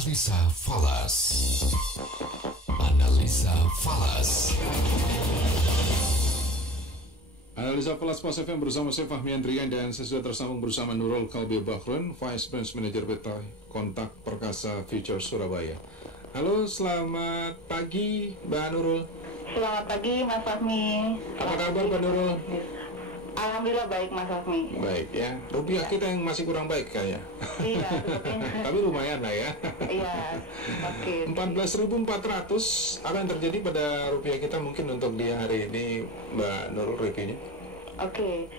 Analisa Falas. Analisa Falas. Analisa Falas Pas FM bersama saya Fahmi Andrian dan saya sudah tersambung bersama Nurul Kalbi Bahrun, Vice Branch Manager PT Kontak Perkasa Future Surabaya. Halo, selamat pagi Mbak Nurul. Selamat pagi Mas Fahmi. Apa kabar Mbak Nurul? Alhamdulillah baik Mas Fahmi. Baik ya, rupiah kita yang masih kurang baik kayaknya. Iya, rupiah. Tapi lumayan lah ya. Iya, oke. 14.400, apa yang terjadi pada rupiah kita mungkin untuk di hari ini Mbak Nurul reviewnya? Oke,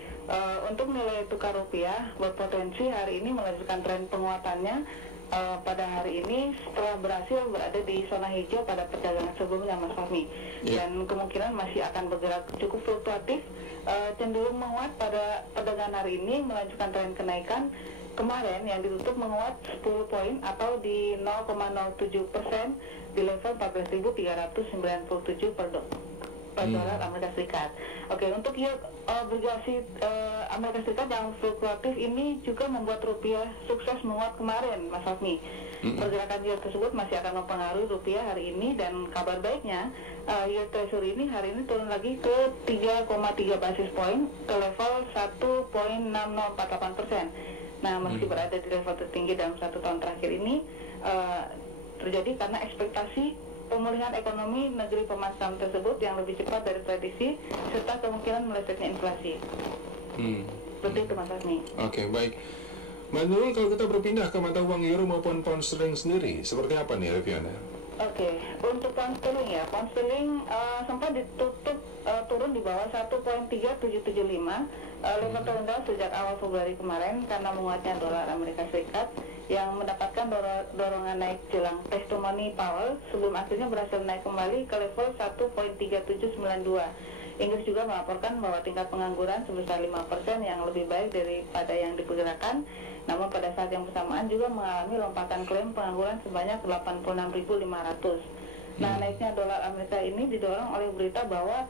untuk nilai tukar rupiah berpotensi hari ini melanjutkan tren penguatannya pada hari ini setelah berhasil berada di zona hijau pada perdagangan sebelumnya Mas Fahmi. Dan kemungkinan masih akan bergerak cukup fluktuatif, cenderung menguat pada perdagangan hari ini melanjutkan tren kenaikan kemarin yang ditutup menguat 10 poin atau di 0,07% di level 14.397 per dolar Amerika Serikat. Oke, untuk yield obligasi Amerika Serikat yang fluktuatif ini juga membuat rupiah sukses menguat kemarin, Mas Fahmi. Pergerakan yield tersebut masih akan mempengaruhi rupiah hari ini, dan kabar baiknya yield treasury ini hari ini turun lagi ke 3,3 basis point ke level 1,6048%. Nah, meski berada di level tertinggi dalam 1 tahun terakhir ini terjadi karena ekspektasi pemulihan ekonomi negeri pemasok tersebut yang lebih cepat dari prediksi serta kemungkinan melesetnya inflasi. Seperti itu Mas Fahmi. Oke, baik. Mbak Nurul, kalau kita berpindah ke mata uang euro maupun pound sterling sendiri, seperti apa nih reviewnya? Oke, untuk pound sterling ya, pound sterling sempat ditutup turun di bawah 1.3775, level terendah sejak awal Februari kemarin karena menguatnya dolar Amerika Serikat yang mendapatkan dorongan naik jelang testimoni Powell sebelum akhirnya berhasil naik kembali ke level 1.3792. Inggris juga melaporkan bahwa tingkat pengangguran sebesar 5% yang lebih baik daripada yang diperkirakan, namun pada saat yang bersamaan juga mengalami lompatan klaim pengangguran sebanyak 86.500. Nah, naiknya dolar Amerika ini didorong oleh berita bahwa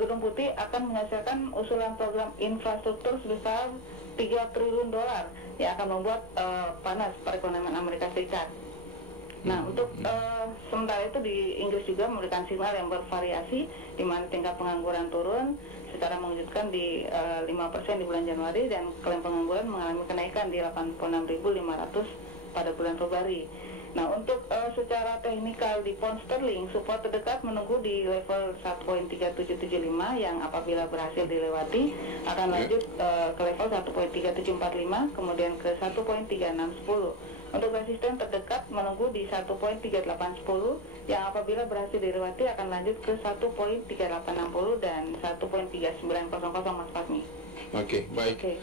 Gedung Putih akan menghasilkan usulan program infrastruktur sebesar 3 triliun dolar yang akan membuat panas perekonomian Amerika Serikat. Nah, untuk sementara itu di Inggris juga memberikan sinyal yang bervariasi, di mana tingkat pengangguran turun secara mengejutkan di 5% di bulan Januari, dan klaim pengangguran mengalami kenaikan di 86.500 pada bulan Februari. Nah, untuk secara teknikal di pound sterling, support terdekat menunggu di level 1.3775 yang apabila berhasil dilewati akan lanjut ke level 1.3745, kemudian ke 1.3610. Untuk resisten terdekat menunggu di 1.3810 yang apabila berhasil dilewati akan lanjut ke 1.3860 dan 1.3900 Mas Fahmi. Oke, baik.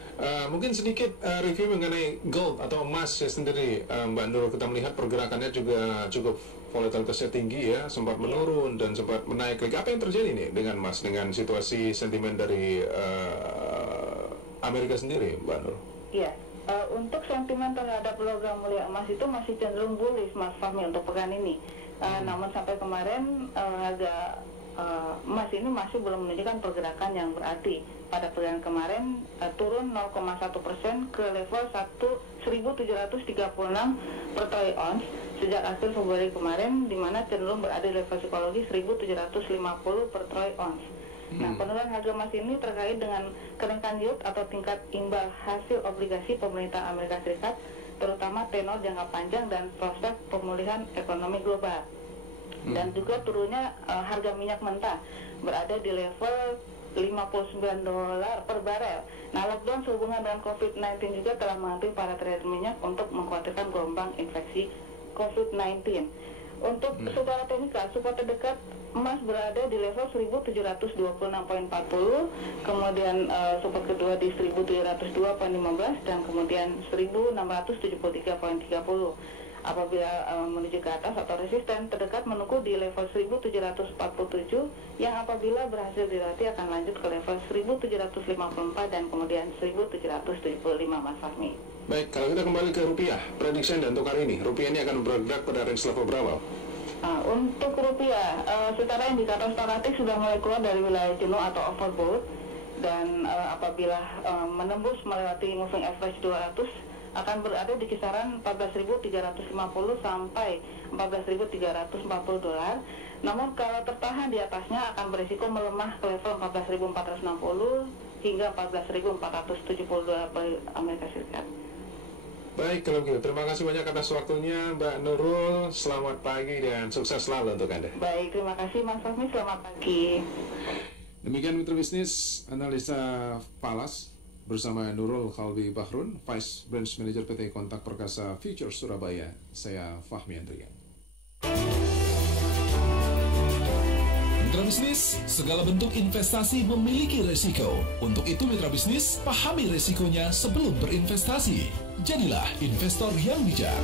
Mungkin sedikit review mengenai gold atau emas ya sendiri, Mbak Nurul. Kita melihat pergerakannya juga cukup volatilitasnya tinggi ya, sempat menurun dan sempat menaik lagi. Apa yang terjadi nih dengan emas, dengan situasi sentimen dari Amerika sendiri, Mbak Nurul? Iya. Untuk sentimen terhadap logam mulia emas itu masih cenderung bullish Mas Fahmi untuk pekan ini. Namun sampai kemarin harga emas ini masih belum menunjukkan pergerakan yang berarti. Pada pekan kemarin turun 0,1% ke level 1.736 per troy ounce sejak akhir Februari kemarin, di mana cenderung berada di level psikologi 1.750 per troy ounce. Nah, penurunan harga emas ini terkait dengan kenaikan yield atau tingkat imbal hasil obligasi pemerintah Amerika Serikat, terutama tenor jangka panjang dan prospek pemulihan ekonomi global. Dan juga turunnya harga minyak mentah berada di level 59 dolar per barel. Nah, lockdown sehubungan dengan COVID-19 juga telah mengambil para trader minyak untuk mengkhawatirkan gelombang infeksi COVID-19. Untuk secara teknikal, support terdekat emas berada di level 1726.40, kemudian support kedua di 1702.15 dan kemudian 1673.30. Apabila menuju ke atas atau resisten terdekat menunggu di level 1747 yang apabila berhasil dilewati akan lanjut ke level 1754 dan kemudian 1775 Mas Fahmi. Baik, kalau kita kembali ke rupiah, prediksi dan untuk hari ini, rupiah ini akan bergerak pada range level berapa? Untuk rupiah, secara indikator stochastik sudah mulai keluar dari wilayah jenuh atau overbought, dan apabila menembus melewati moving average 200 akan berada di kisaran 14.350 sampai 14.340 dolar. Namun kalau tertahan di atasnya akan berisiko melemah ke level 14.460 hingga 14.470 dolar per Amerika Serikat. Baik, kalau begitu terima kasih banyak atas waktunya Mbak Nurul. Selamat pagi dan sukses selalu untuk Anda. Baik, terima kasih Mas Fahmi, selamat pagi. Demikian Mitra Bisnis Analisa Falas bersama Nurul Khalbi Bahrun, Vice Branch Manager PT Kontak Perkasa Future Surabaya. Saya Fahmi Andrian. Mitra Bisnis, segala bentuk investasi memiliki resiko. Untuk itu Mitra Bisnis, pahami resikonya sebelum berinvestasi. Jadilah investor yang bijak.